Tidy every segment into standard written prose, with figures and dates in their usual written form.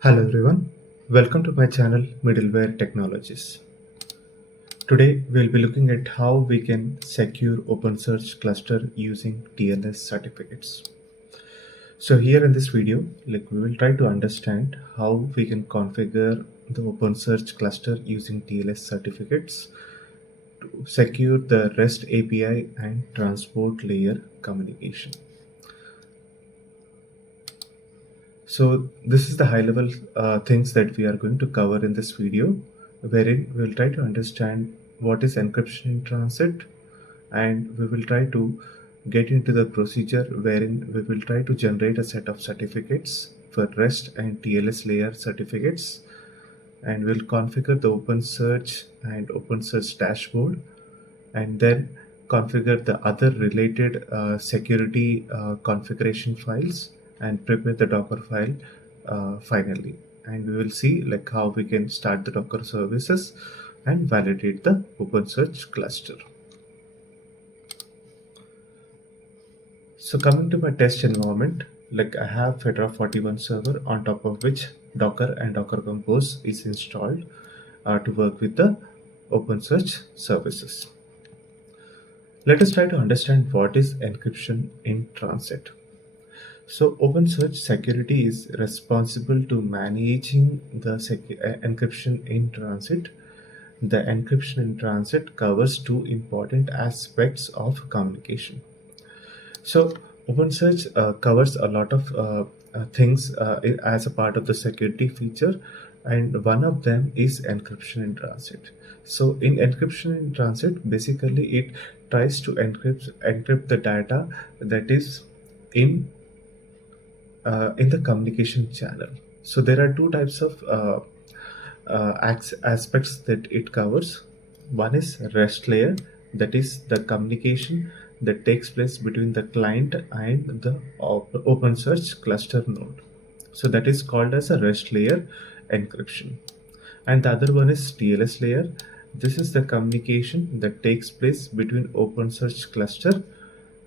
Hello everyone, welcome to my channel Middleware Technologies. Today we'll be looking at how we can secure OpenSearch cluster using TLS certificates. So here in this video, we will try to understand how we can configure the OpenSearch cluster using TLS certificates to secure the REST API and transport layer communication. So this is the high level things that we are going to cover in this video, wherein we will try to understand what is encryption in transit, and we will try to get into the procedure wherein we will try to generate a set of certificates for REST and TLS layer certificates, and we'll configure the OpenSearch and OpenSearch dashboard, and then configure the other related security configuration files and prepare the Docker file finally. And we will see how we can start the Docker services and validate the OpenSearch cluster. So coming to my test environment, I have Fedora 41 server on top of which Docker and Docker Compose is installed to work with the OpenSearch services. Let us try to understand what is encryption in transit. So OpenSearch security is responsible to managing the encryption in transit. The encryption in transit covers two important aspects of communication. So OpenSearch covers a lot of things as a part of the security feature, and one of them is encryption in transit. So in encryption in transit, basically it tries to encrypt the data that is in the communication channel. So there are two types of aspects that it covers. One is REST layer, that is the communication that takes place between the client and the OpenSearch cluster node. So that is called as a REST layer encryption. And the other one is TLS layer. This is the communication that takes place between OpenSearch cluster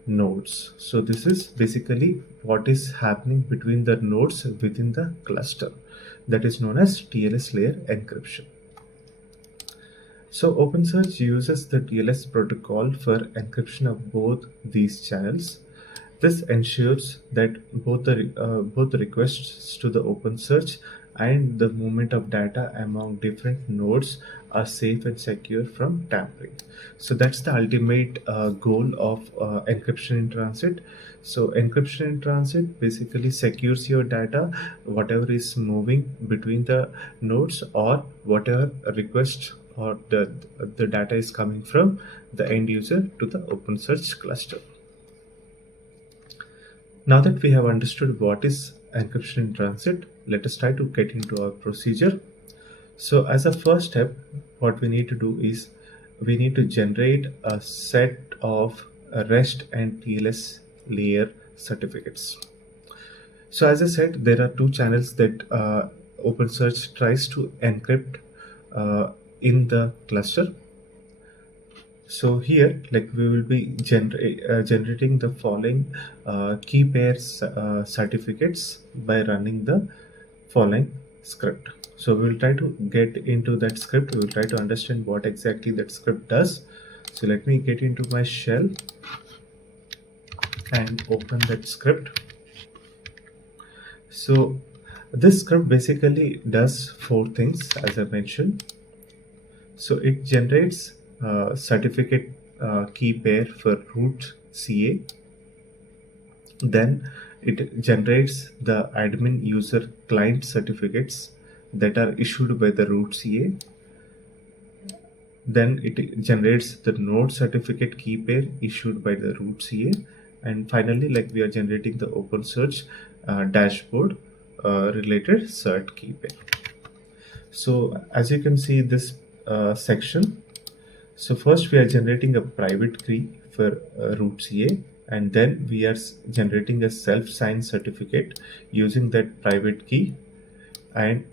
nodes. So this is basically what is happening between the nodes within the cluster. That is known as TLS layer encryption. So OpenSearch uses the TLS protocol for encryption of both these channels. This ensures that both the requests to the OpenSearch and the movement of data among different nodes are safe and secure from tampering. So that's the ultimate goal of encryption in transit. So encryption in transit basically secures your data, whatever is moving between the nodes or whatever request or the data is coming from the end user to the OpenSearch cluster. Now that we have understood what is encryption in transit, let us try to get into our procedure. So as a first step, what we need to do is we need to generate a set of REST and TLS layer certificates. So as I said, there are two channels that OpenSearch tries to encrypt in the cluster. So here, we will be generating the following key pairs certificates by running the following script. So we will try to get into that script. We will try to understand what exactly that script does. So let me get into my shell and open that script. So this script basically does four things, as I mentioned. So it generates certificate key pair for root CA. Then it generates the admin user client certificates that are issued by the root CA. Then it generates the node certificate key pair issued by the root CA. And finally, we are generating the OpenSearch dashboard related cert key pair. So as you can see this section, so first we are generating a private key for root CA, and then we are generating a self-signed certificate using that private key and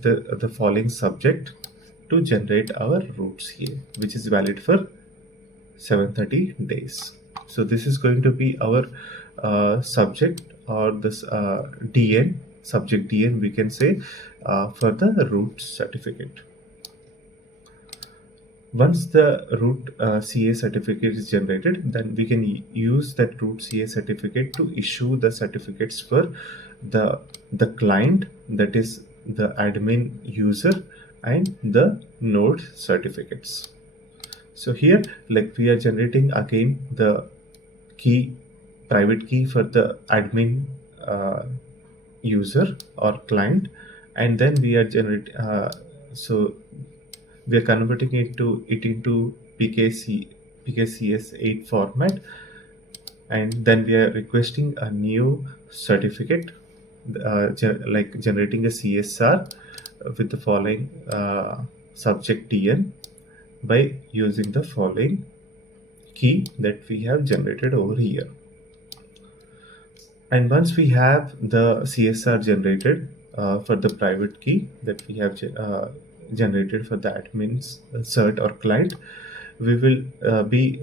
the following subject to generate our root CA, which is valid for 730 days. So this is going to be our subject or this DN subject DN, we can say, for the root certificate. Once the root CA certificate is generated, then we can use that root CA certificate to issue the certificates for the client, that is the admin user, and the node certificates. So here, like, we are generating again the key, private key for the admin user or client, and then we are so we are converting it into PKCS8 format, and then we are requesting a new certificate, like generating a CSR with the following subject DN by using the following key that we have generated over here. And once we have the CSR generated for the private key that we have generated for the admin's cert or client, we will be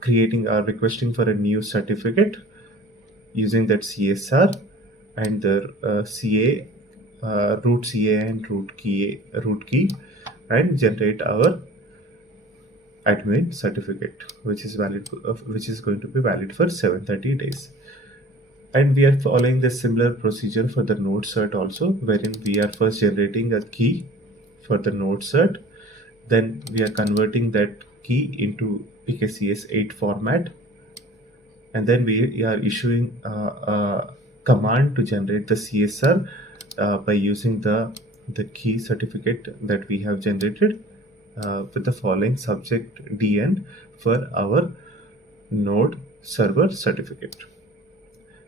creating or requesting for a new certificate using that CSR and the root CA and root key, and generate our admin certificate, which is going to be valid for 730 days. And we are following the similar procedure for the node cert also, wherein we are first generating a key for the node cert, then we are converting that key into PKCS8 format, and then we are issuing a command to generate the CSR by using the key certificate that we have generated with the following subject DN for our node server certificate.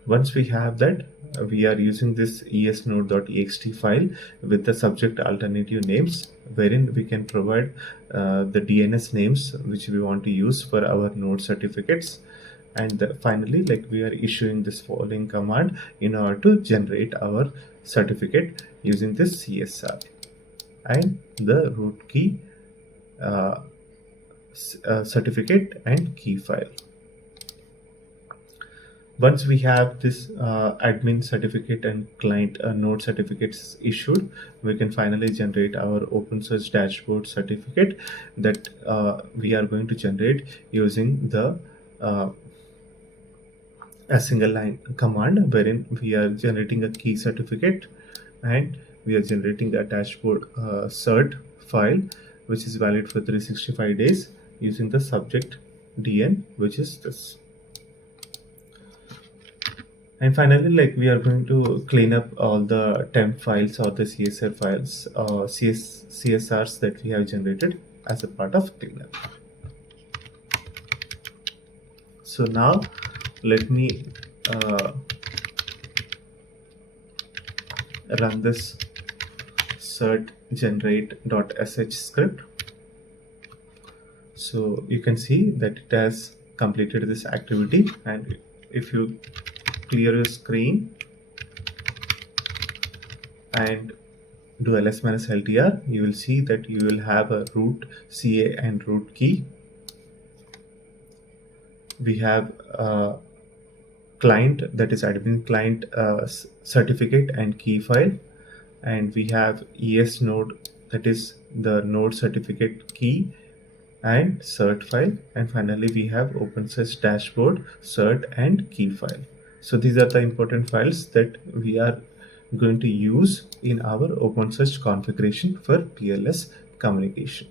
Once we have that, we are using this esnode.ext file with the subject alternative names, wherein we can provide the DNS names which we want to use for our node certificates. And finally, like, we are issuing this following command in order to generate our certificate using this CSR and the root key certificate and key file. Once we have this admin certificate and client node certificates issued, we can finally generate our OpenSearch dashboard certificate that we are going to generate using the a single line command, wherein we are generating a key certificate and we are generating a dashboard cert file which is valid for 365 days using the subject DN, which is this. And finally, like, we are going to clean up all the temp files or the CSR files, CSRs that we have generated as a part of cleanup. So now let me run this cert generate.sh script. So you can see that it has completed this activity, and if you clear your screen and do ls-ltr, you will see that you will have a root CA and root key. We have a client, that is admin client certificate and key file, and we have ES node, that is the node certificate key and cert file, and finally we have OpenSearch dashboard cert and key file. So these are the important files that we are going to use in our OpenSearch configuration for TLS communication.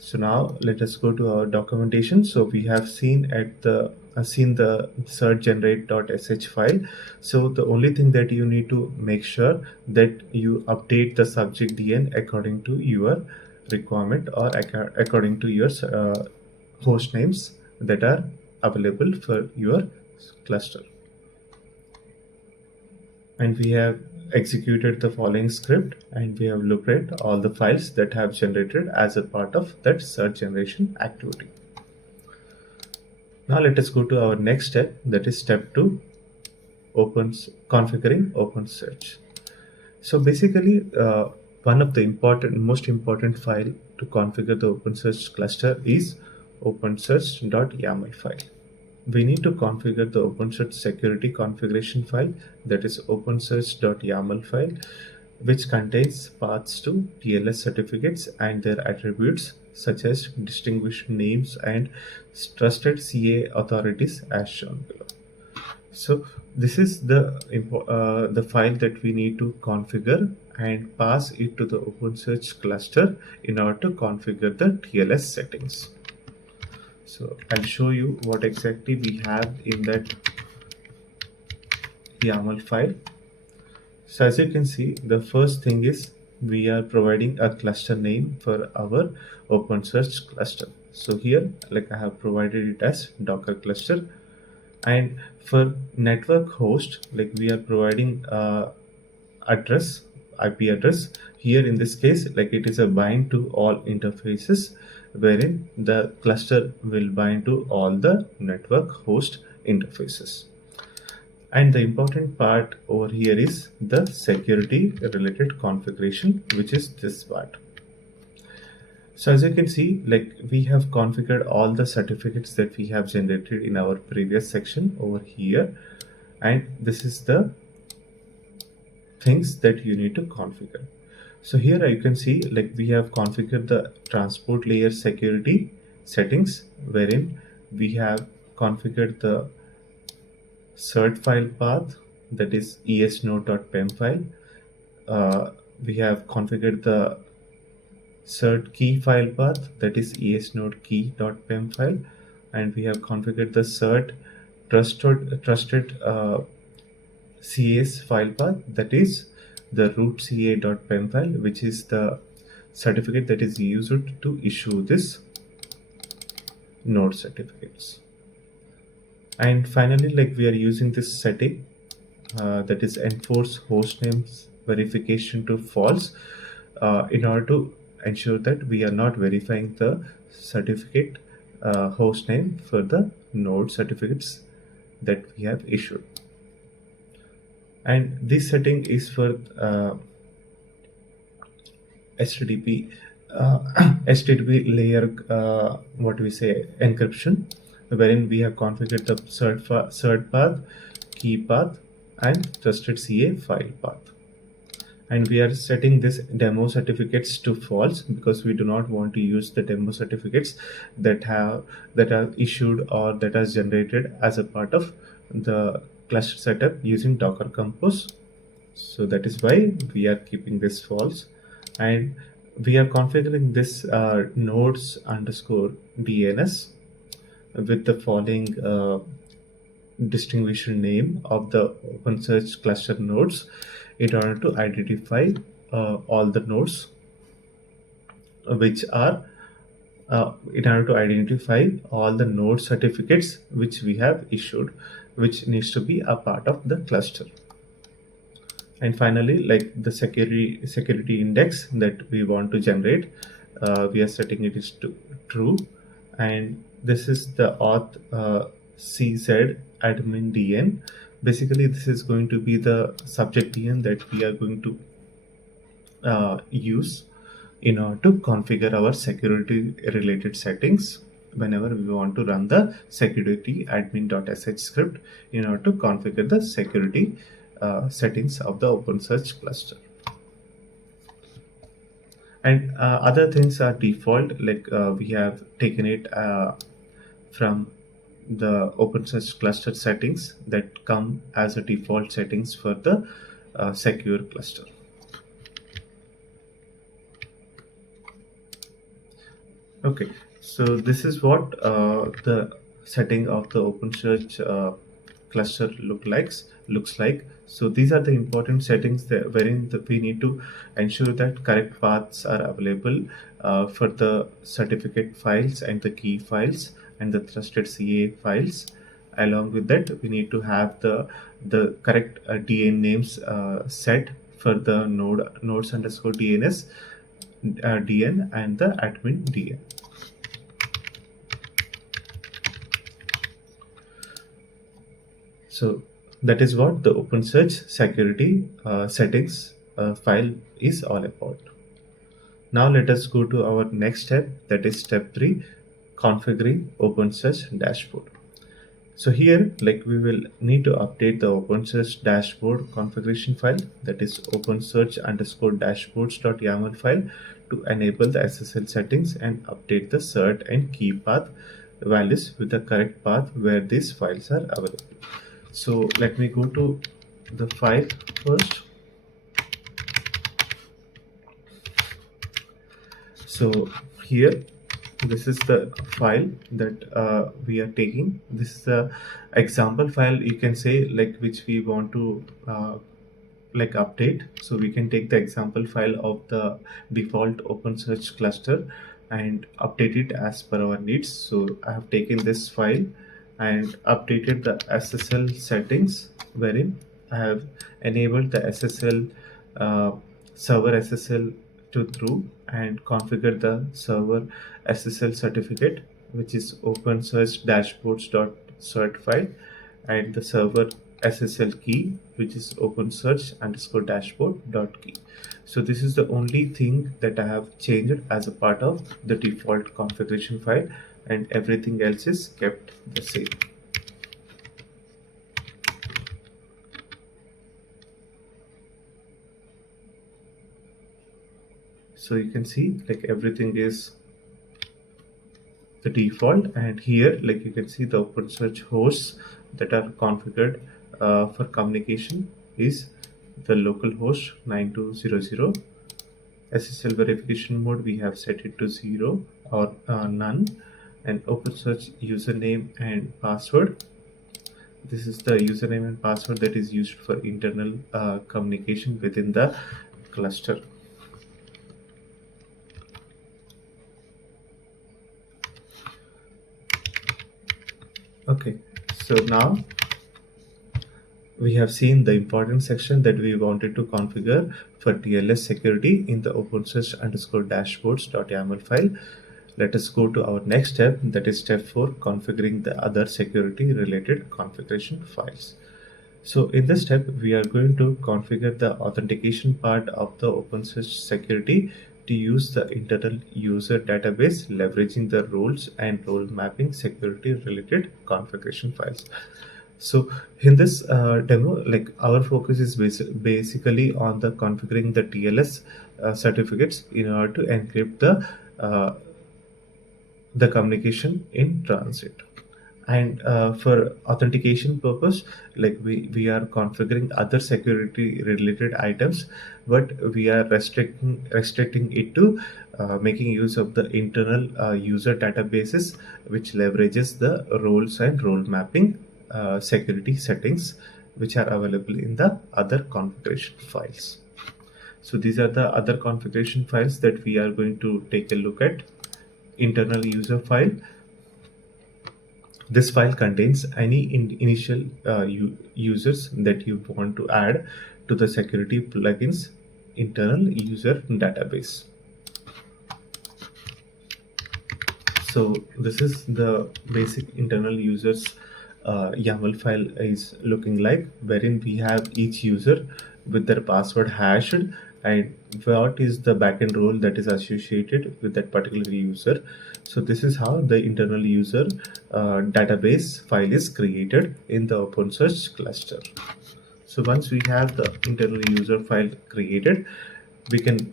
So now let us go to our documentation. So we have seen the cert generate.sh file. So the only thing that you need to make sure that you update the subject DN according to your requirement or according to your host names that are available for your cluster. And we have executed the following script, and we have looked at all the files that have generated as a part of that cert generation activity. Now let us go to our next step, that is step 2, configuring OpenSearch. So basically, one of the most important file to configure the OpenSearch cluster is OpenSearch.yaml file. we need to configure the OpenSearch security configuration file, that is opensearch.yaml file, which contains paths to TLS certificates and their attributes such as distinguished names and trusted CA authorities as shown below. So this is the file that we need to configure and pass it to the OpenSearch cluster in order to configure the TLS settings. So I'll show you what exactly we have in that YAML file. So as you can see, the first thing is we are providing a cluster name for our OpenSearch cluster. So here, like I have provided it as Docker cluster, and for network host, like we are providing address, IP address. Here in this case, like it is a bind to all interfaces, wherein the cluster will bind to all the network host interfaces. And the important part over here is the security related configuration, which is this part. So as you can see, like we have configured all the certificates that we have generated in our previous section over here. And this is the things that you need to configure. So here you can see, like we have configured the transport layer security settings, wherein we have configured the cert file path, that is esnode.pem file. We have configured the cert key file path, that is esnodekey.pem file, and we have configured the cert trusted CA's file path, that is the rootca.pem file, which is the certificate that is used to issue this node certificates. And finally, like we are using this setting, that is enforce hostnames verification to false, in order to ensure that we are not verifying the certificate host name for the node certificates that we have issued. And this setting is for HTTP HTTP layer, what we say, encryption, wherein we have configured the cert path, key path, and trusted CA file path. And we are setting this demo certificates to false because we do not want to use the demo certificates that are issued or that are generated as a part of the cluster setup using Docker Compose. So that is why we are keeping this false, and we are configuring this nodes underscore DNS with the following distinguished name of the OpenSearch cluster nodes in order to identify all the nodes which are in order to identify all the node certificates which we have issued, which needs to be a part of the cluster. And finally, like the security index that we want to generate, we are setting it is to true, and this is the auth cz admin dn. Basically, this is going to be the subject dn that we are going to use in order to configure our security related settings whenever we want to run the security admin.sh script in order to configure the security settings of the OpenSearch cluster. And other things are default, like we have taken it from the OpenSearch cluster settings that come as a default settings for the secure cluster. Okay, so this is what the setting of the OpenSearch cluster looks like. So these are the important settings wherein we need to ensure that correct paths are available for the certificate files and the key files and the trusted CA files. Along with that, we need to have the correct DN names set for the nodes underscore DNS DN and the admin DN. So that is what the OpenSearch security settings file is all about. Now let us go to our next step, that is step 3, configuring OpenSearch dashboard. So here, like, we will need to update the OpenSearch dashboard configuration file, that is OpenSearch underscore dashboards.yaml file, to enable the SSL settings and update the cert and key path values with the correct path where these files are available. So let me go to the file first. So here, this is the file that we are taking. This is the example file, you can say, like, which we want to like update. So we can take the example file of the default OpenSearch cluster and update it as per our needs. So I have taken this file and updated the SSL settings, wherein I have enabled the SSL server SSL to true and configured the server SSL certificate, which is OpenSearch dashboards.cert file, and the server SSL key, which is OpenSearch underscore dashboard dot key. So this is the only thing that I have changed as a part of the default configuration file, and everything else is kept the same. So you can see, like, everything is the default, and here, like, you can see the OpenSearch hosts that are configured for communication is the local host 9200. SSL verification mode, we have set it to 0 or none, and OpenSearch username and password. This is the username and password that is used for internal communication within the cluster. Okay, so now we have seen the important section that we wanted to configure for TLS security in the OpenSearch underscore dashboards.yaml file. Let us go to our next step, that is step 4, configuring the other security related configuration files. So in this step, we are going to configure the authentication part of the OpenSearch security to use the internal user database, leveraging the roles and role mapping security related configuration files. So in this demo, like, our focus is basically on the configuring the TLS certificates in order to encrypt the communication in transit. And for authentication purpose, like, we are configuring other security related items, but we are restricting it to making use of the internal user databases, which leverages the roles and role mapping security settings, which are available in the other configuration files. So these are the other configuration files that we are going to take a look at. Internal user file. This file contains any initial users that you want to add to the security plugins internal user database. So this is the basic internal users YAML file is looking like, wherein we have each user with their password hashed and what is the backend role that is associated with that particular user. So this is how the internal user database file is created in the OpenSearch cluster. So once we have the internal user file created, we can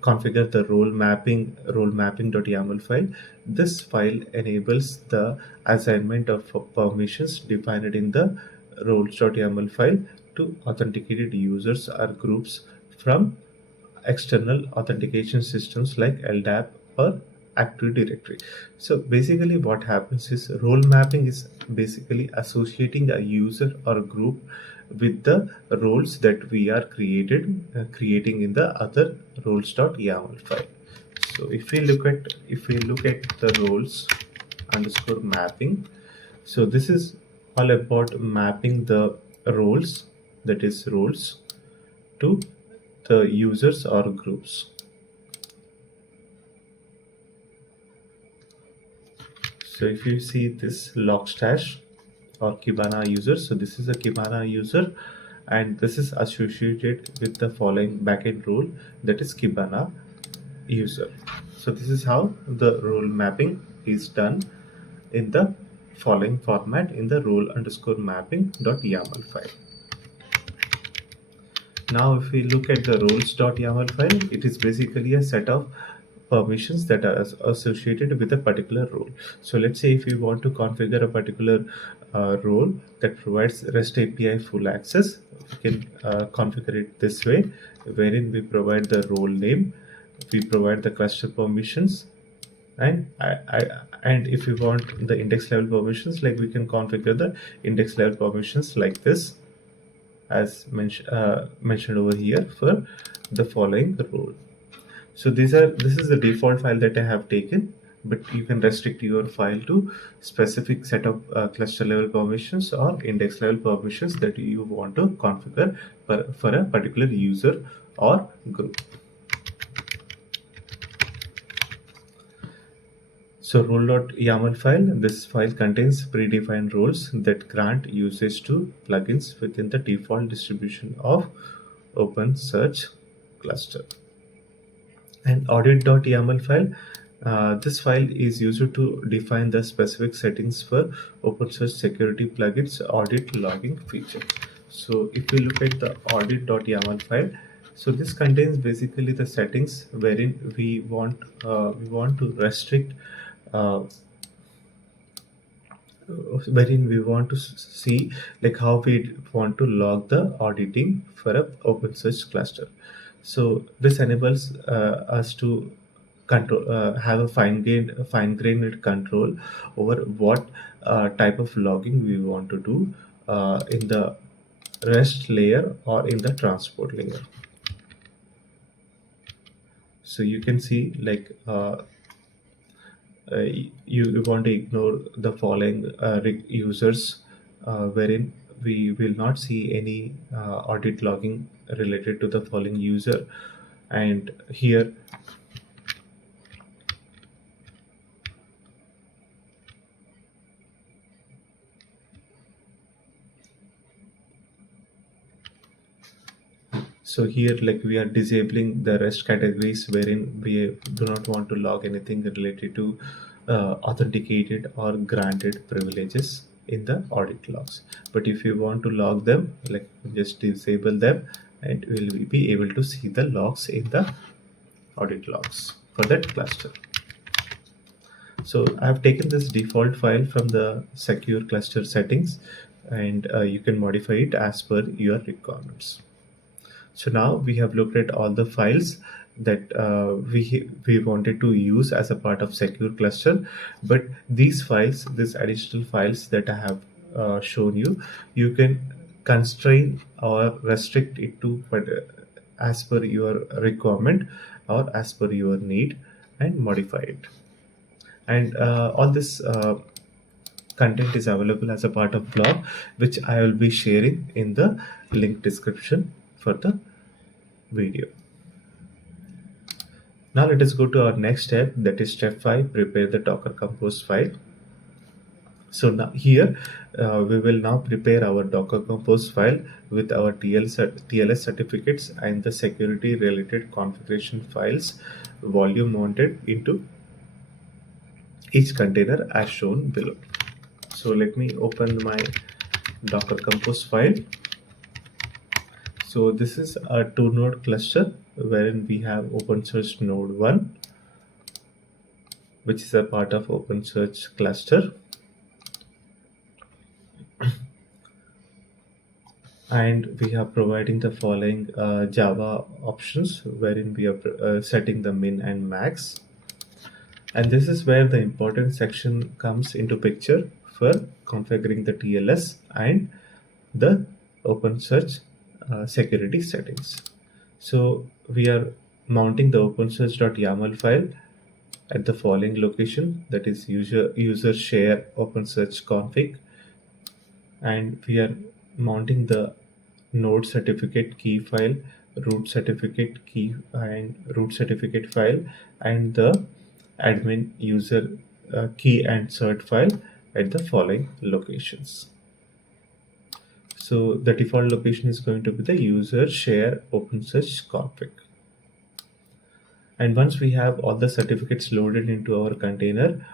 configure the role mapping.yaml file. This file enables the assignment of permissions defined in the roles.yaml file to authenticated users or groups from external authentication systems like LDAP or Active Directory. So basically what happens is, role mapping is basically associating a user or a group with the roles that we are creating in the other roles.yaml file. So if we look at the roles underscore mapping, so this is all about mapping the roles, that is roles, to the users or groups. So if you see this logstash or Kibana user, so this is a Kibana user, and this is associated with the following backend role, that is Kibana user. So this is how the role mapping is done in the following format in the role underscore mapping.yaml file. Now, if we look at the roles.yaml file, it is basically a set of permissions that are associated with a particular role. So let's say if we want to configure a particular role that provides REST API full access, we can configure it this way, wherein we provide the role name, we provide the cluster permissions, and and if we want the index level permissions, like we can configure the index level permissions like this, as mentioned over here for the following role. So this is the default file that I have taken, but you can restrict your file to specific set of cluster level permissions or index level permissions that you want to configure for a particular user or group. So role.yaml file, this file contains predefined roles that grant usage to plugins within the default distribution of OpenSearch cluster. And audit.yaml file, this file is used to define the specific settings for OpenSearch security plugins audit logging feature. So if we look at the audit.yaml file, so this contains basically the settings wherein we want to restrict wherein we want to see like how we want to log the auditing for a OpenSearch cluster. So this enables us to control have a fine-grained control over what type of logging we want to do in the REST layer or in the transport layer. So you can see like you want to ignore the following users, wherein we will not see any audit logging related to the following user. And here so here like we are disabling the rest categories wherein we do not want to log anything related to authenticated or granted privileges in the audit logs. But if you want to log them, like just disable them, and we'll be able to see the logs in the audit logs for that cluster. So I've taken this default file from the secure cluster settings, and you can modify it as per your requirements. So now we have looked at all the files that we wanted to use as a part of secure cluster, but these additional files that I have shown you, you can constrain or restrict it to, but as per your requirement or as per your need, and modify it. And all this content is available as a part of blog, which I will be sharing in the link description for the video. Now let us go to our next step, that is step 5, prepare the Docker Compose file. So now here we will now prepare our Docker Compose file with our TLS certificates and the security related configuration files volume mounted into each container as shown below. So let me open my Docker Compose file. So this is a 2-node cluster wherein we have OpenSearch node 1, which is a part of OpenSearch cluster. And we are providing the following Java options wherein we are setting the min and max. And this is where the important section comes into picture for configuring the TLS and the OpenSearch security settings. So we are mounting the OpenSearch.yaml file at the following location, that is user share OpenSearch config, and we are mounting the node certificate key file, root certificate key and root certificate file, and the admin user key and cert file at the following locations. So the default location is going to be the user share OpenSearch config. And once we have all the certificates loaded into our container,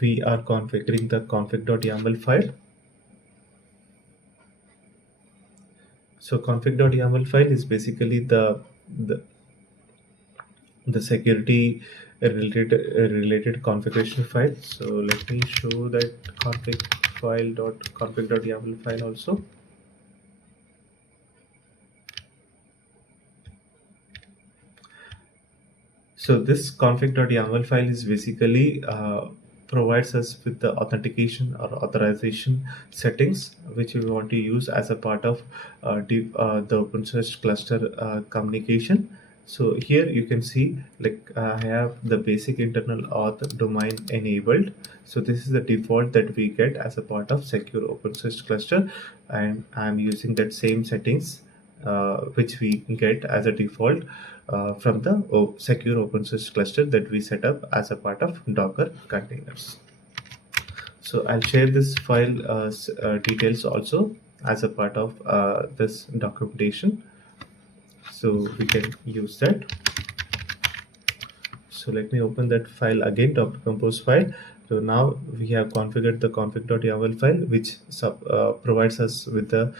we are configuring the config.yaml file. So config.yaml file is basically the, the security related configuration file. So let me show that config.yaml file also. So this config.yaml file is basically provides us with the authentication or authorization settings which we want to use as a part of the OpenSearch cluster communication. So here you can see like I have the basic internal auth domain enabled. So this is the default that we get as a part of secure OpenSearch cluster, and I'm using that same settings which we get as a default from the secure open source cluster that we set up as a part of Docker containers. So I'll share this file details also as a part of this documentation, so we can use that. So let me open that file again, Docker Compose file. So now we have configured the config.yaml file, which provides us with the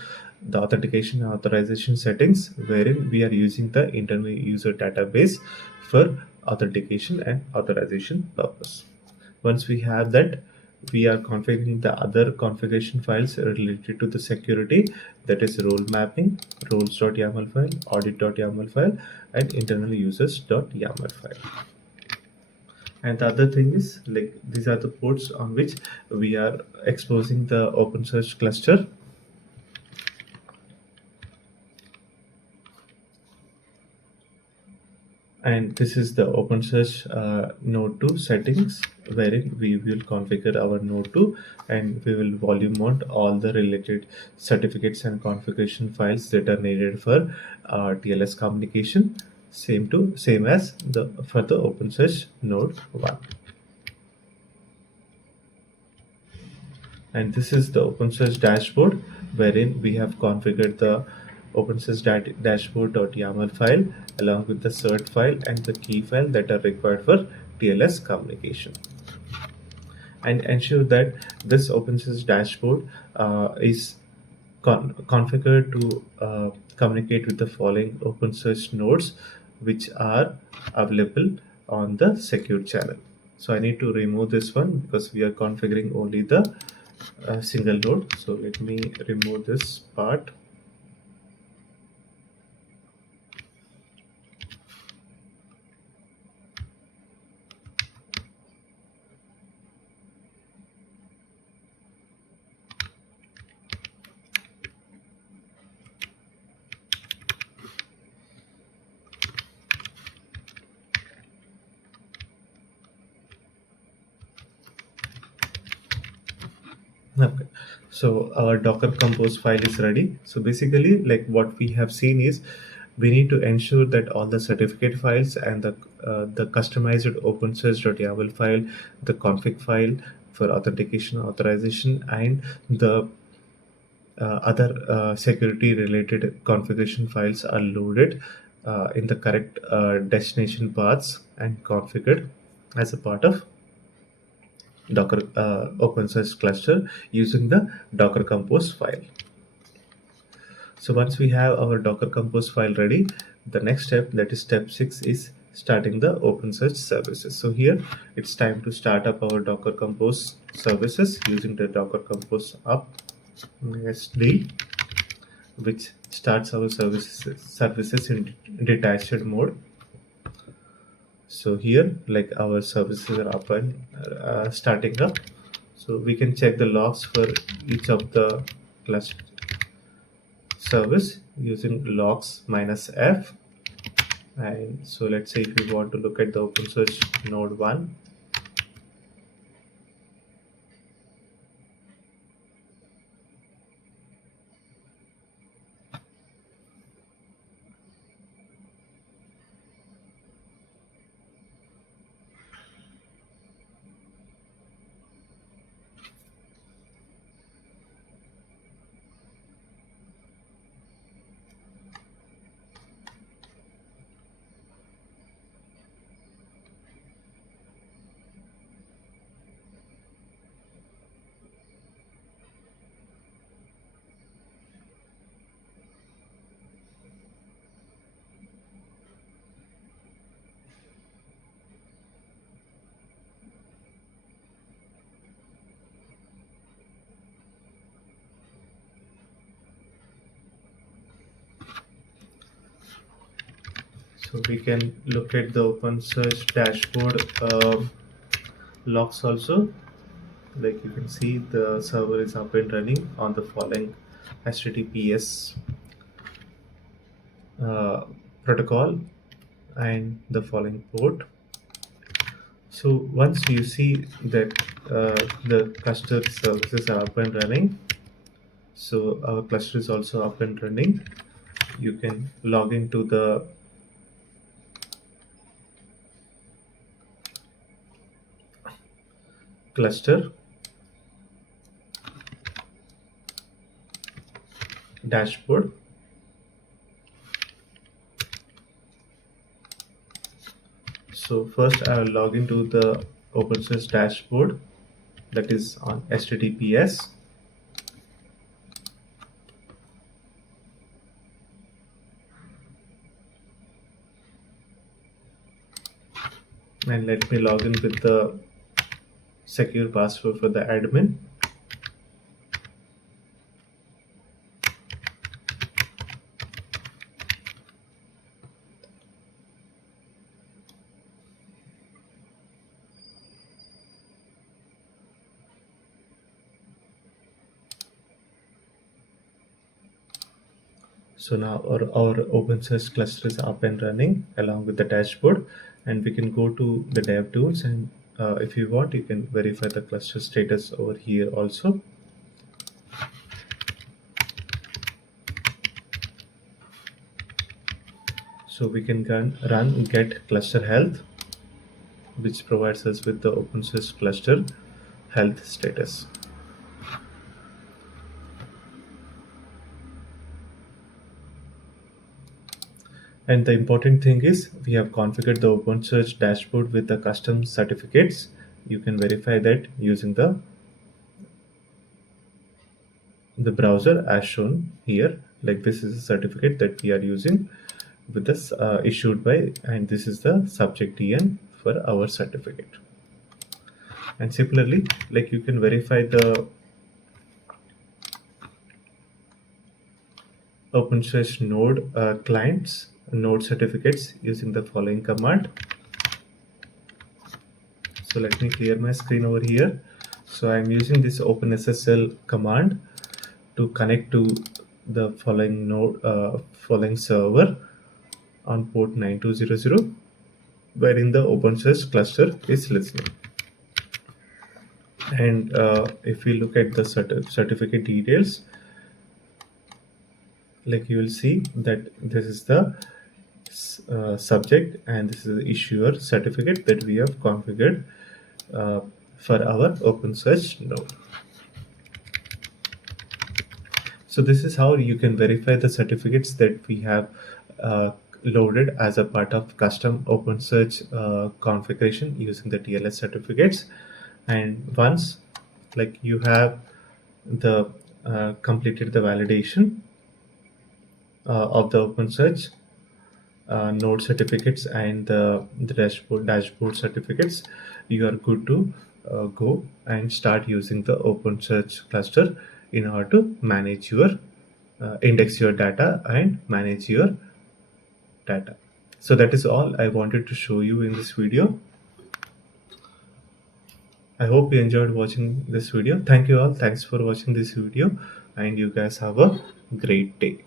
authentication and authorization settings, wherein we are using the internal user database for authentication and authorization purpose. Once we have that, we are configuring the other configuration files related to the security, that is role mapping, roles.yaml file, audit.yaml file, and internal users.yaml file. And the other thing is like these are the ports on which we are exposing the OpenSearch cluster. And this is the OpenSearch node 2 settings, wherein we will configure our node 2 and we will volume mount all the related certificates and configuration files that are needed for TLS communication, same as the for the OpenSearch node 1. And this is the OpenSearch dashboard, wherein we have configured the OpenSearch dashboard.yaml file along with the cert file and the key file that are required for TLS communication, and ensure that this OpenSearch dashboard is configured to communicate with the following OpenSearch nodes which are available on the secure channel. So I need to remove this one because we are configuring only the single node. So let me remove this part. Okay, so our Docker Compose file is ready. So basically, like what we have seen is we need to ensure that all the certificate files and the customized OpenSearch.yaml file, the config file for authentication, authorization, and the other security related configuration files are loaded in the correct destination paths and configured as a part of Docker OpenSearch cluster using the Docker Compose file. So once we have our Docker Compose file ready, the next step, that is step 6, is starting the OpenSearch services. So here it's time to start up our Docker Compose services using the Docker Compose up SD, which starts our services in detached mode. So here like our services are up and starting up. So we can check the logs for each of the cluster service using logs -f. And so let's say if we want to look at the OpenSearch node 1, So we can look at the OpenSearch dashboard logs also. Like you can see, the server is up and running on the following HTTPS uh, protocol and the following port. So once you see that the cluster services are up and running, so our cluster is also up and running, you can log into the cluster dashboard. So first I will log into the OpenSearch dashboard, that is on HTTPS. And let me log in with the secure password for the admin. So now our OpenSearch cluster is up and running along with the dashboard, and we can go to the dev tools, and if you want, you can verify the cluster status over here also. So we can run get cluster health, which provides us with the OpenSearch cluster health status. And the important thing is we have configured the OpenSearch dashboard with the custom certificates. You can verify that using the browser as shown here. Like this is a certificate that we are using with this issued by, and this is the subject DN for our certificate. And similarly, like you can verify the OpenSearch node clients node certificates using the following command. So let me clear my screen over here. So I'm using this OpenSSL command to connect to the following node following server on port 9200, wherein the OpenSearch cluster is listening. And if we look at the certificate details, like you will see that this is the subject and this is the issuer certificate that we have configured for our OpenSearch node. So this is how you can verify the certificates that we have loaded as a part of custom OpenSearch configuration using the TLS certificates. And once like you have the completed the validation of the OpenSearch node certificates and the dashboard certificates, you are good to go and start using the OpenSearch cluster in order to manage your index your data and manage your data. So that is all I wanted to show you in this video. I hope you enjoyed watching this video. Thank you all. Thanks for watching this video, and you guys have a great day.